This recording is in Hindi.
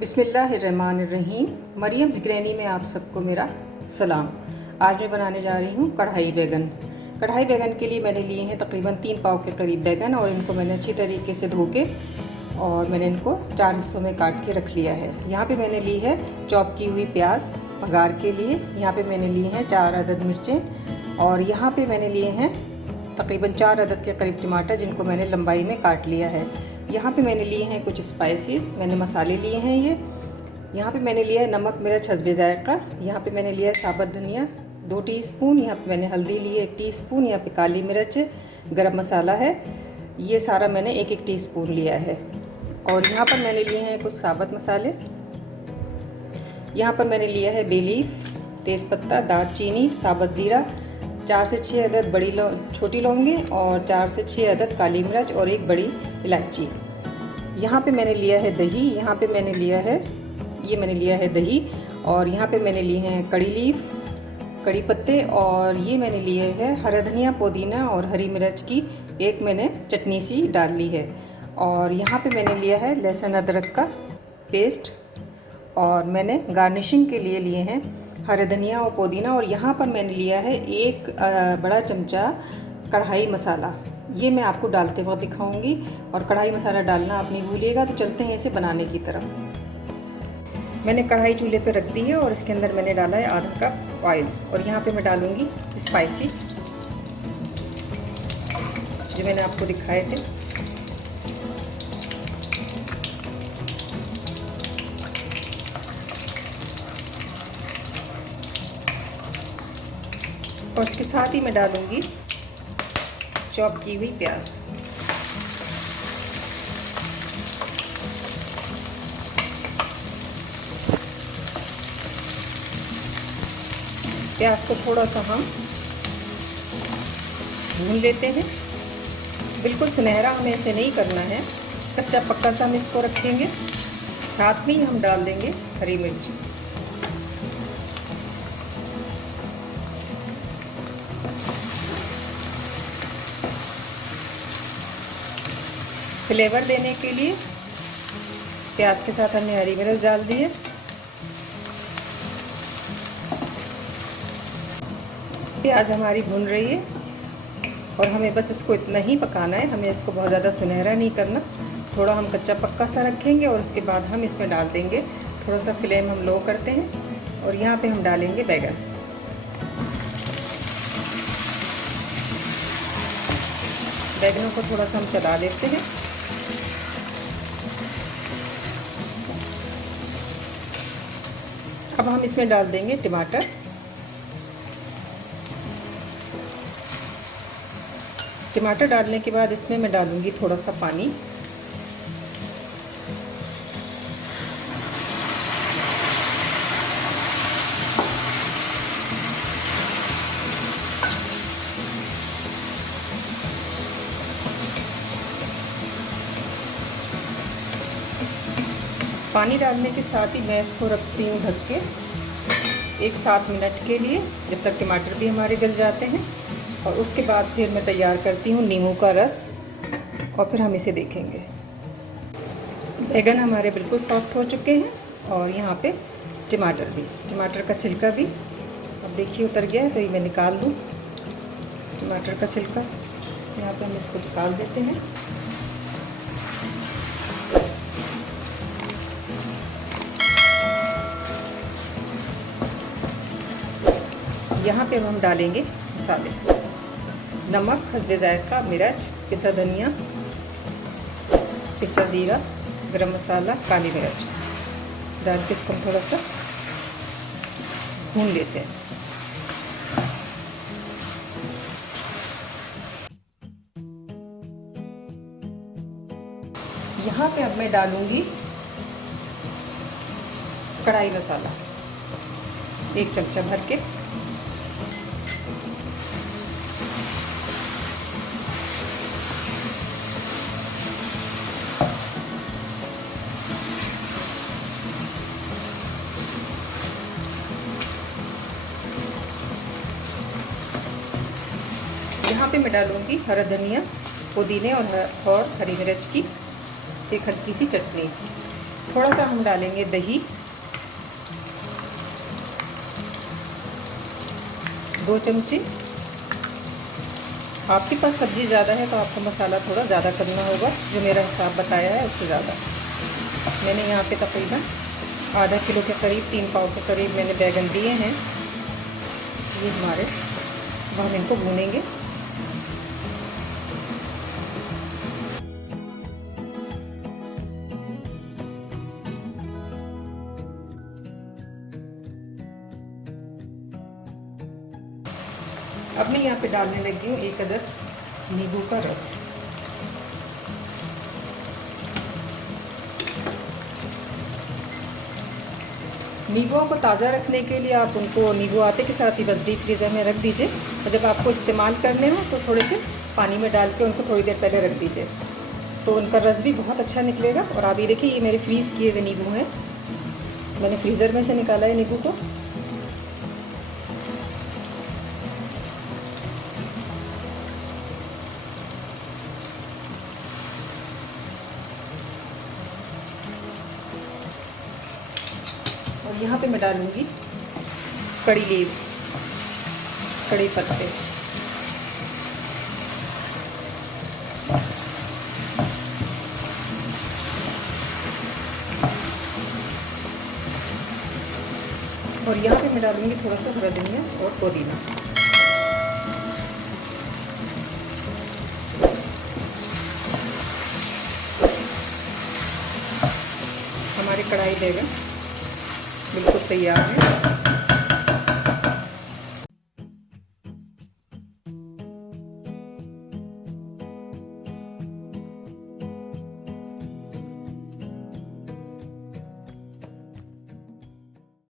बिस्मिल्लाहिर्रहमानिर्रहीम। मरियम्स ग्रैनी में आप सबको मेरा सलाम। आज मैं बनाने जा रही हूँ कढ़ाई बैगन। कढ़ाई बैगन के लिए मैंने लिए हैं तकरीबन 3 पाव के करीब बैगन और इनको मैंने अच्छी तरीके से धो के और मैंने इनको 4 हिस्सों में काट के रख लिया है। यहाँ पे मैंने ली है चॉप की हुई प्याज बघार के लिए। यहाँ पे मैंने लिए हैं 4 अदद मिर्चें और यहाँ पे मैंने लिए हैं तकरीबन 4 अदद के करीब टमाटर जिनको मैंने लंबाई में काट लिया है। यहाँ पे मैंने लिए हैं कुछ स्पाइसेस, मैंने मसाले लिए हैं ये। यहाँ पे मैंने लिया है नमक मिर्च हस्बे ज़ायक़ा। यहाँ पे मैंने लिया है साबुत धनिया 2 टीस्पून। यहाँ पे मैंने हल्दी ली है 1 टीस्पून। यहाँ पे काली मिर्च है, गरम मसाला है, ये सारा मैंने 1-1 टीस्पून लिया है। और यहाँ पर मैंने लिए हैं कुछ साबुत मसाले। यहाँ पर मैंने लिया है बे लीफ, तेज़पत्ता, दालचीनी, साबुत ज़ीरा, 4 से 6 अदद बड़ी छोटी लौंगें और 4 से 6 अदद काली मिर्च और 1 बड़ी इलायची। यहाँ पे मैंने लिया है दही। यहाँ पे मैंने लिया है दही और यहाँ पे मैंने लिए हैं कड़ी लीफ, कड़ी पत्ते और ये मैंने लिए है हरा धनिया, पुदीना और हरी मिर्च की एक मैंने चटनी सी डाल ली है। और यहाँ पे मैंने लिया है लहसुन अदरक का पेस्ट और मैंने गार्निशिंग के लिए हैं हरा धनिया और पुदीना। और यहाँ पर मैंने लिया है 1 बड़ा चमचा कढ़ाई मसाला, ये मैं आपको डालते वक्त दिखाऊंगी। और कढ़ाई मसाला डालना आप नहीं भूलिएगा। तो चलते हैं इसे बनाने की तरफ। मैंने कढ़ाई चूल्हे पे रख दी है और इसके अंदर मैंने डाला है आधा कप ऑयल और यहाँ पे मैं डालूँगी स्पाइसी जो मैंने आपको दिखाए थे। और इसके साथ ही मैं डालूँगी चॉप की हुई प्याज। प्याज को थोड़ा सा हम भून लेते हैं। बिल्कुल सुनहरा हमें इसे नहीं करना है, कच्चा पक्का सा हम इसको रखेंगे। साथ में ही हम डाल देंगे हरी मिर्च। फ्लेवर देने के लिए प्याज के साथ हमने हरी मिर्च डाल दी है। प्याज हमारी भून रही है और हमें बस इसको इतना ही पकाना है, हमें इसको बहुत ज़्यादा सुनहरा नहीं करना। थोड़ा हम कच्चा पक्का सा रखेंगे और उसके बाद हम इसमें डाल देंगे, थोड़ा सा फ्लेम हम लो करते हैं और यहाँ पे हम डालेंगे बैगन। बैगनों को थोड़ा सा हम चला देते हैं। अब हम इसमें डाल देंगे टमाटर। टमाटर डालने के बाद इसमें मैं डालूंगी थोड़ा सा पानी। पानी डालने के साथ ही मैं इसको रखती हूँ ढक के 1-7 मिनट के लिए, जब तक टमाटर भी हमारे गल जाते हैं। और उसके बाद फिर मैं तैयार करती हूँ नींबू का रस और फिर हम इसे देखेंगे। बैगन हमारे बिल्कुल सॉफ्ट हो चुके हैं और यहाँ पे टमाटर का छिलका भी अब देखिए उतर गया है, तो ये मैं निकाल लूँ टमाटर का छिलका। यहाँ पे हम इसको निकाल देते हैं। यहाँ पे हम डालेंगे मसाले, नमक हस्बे ज़ायक़ा, मिर्च, पिसा धनिया, पिसा ज़ीरा, गरम मसाला, काली मिर्च डाल के इसको हम थोड़ा सा भून लेते हैं। यहाँ पे अब मैं डालूंगी कढ़ाई मसाला 1 चमचा भर के। यहाँ पे मैं डालूँगी हरा धनिया, पुदीने और हरी मिर्च की एक हल्की सी चटनी। थोड़ा सा हम डालेंगे दही, 2 चमचे। आपके पास सब्ज़ी ज़्यादा है तो आपको मसाला थोड़ा ज़्यादा करना होगा, जो मेरा हिसाब बताया है उससे ज़्यादा। मैंने यहाँ पे तकरीबन आधा किलो के करीब, 3 पाव के करीब मैंने बैगन लिए हैं। ये हमारे, अब हम इनको भूनेंगे। अब मैं यहाँ पे डालने लगी हूँ 1 अदद नींबू का रस। नींबुओं को ताज़ा रखने के लिए आप उनको नींबू आते के साथ ही बस डीप फ्रीज़र में रख दीजिए, और जब आपको इस्तेमाल करने हो तो थोड़े से पानी में डाल के उनको थोड़ी देर पहले रख दीजिए, तो उनका रस भी बहुत अच्छा निकलेगा। और आप ये देखिए, ये मेरे फ्रीज़ किए हुए नींबू हैं, मैंने फ्रीज़र में से निकाला है नींबू को। और यहाँ पे मैं डालूँगी कड़ी लीव, कड़ी पत्ते। और यहाँ पे मैं डालूँगी थोड़ा सा हरा धनिया और पुदीना। हमारे कढ़ाई बैगन बिल्कुल तैयार है।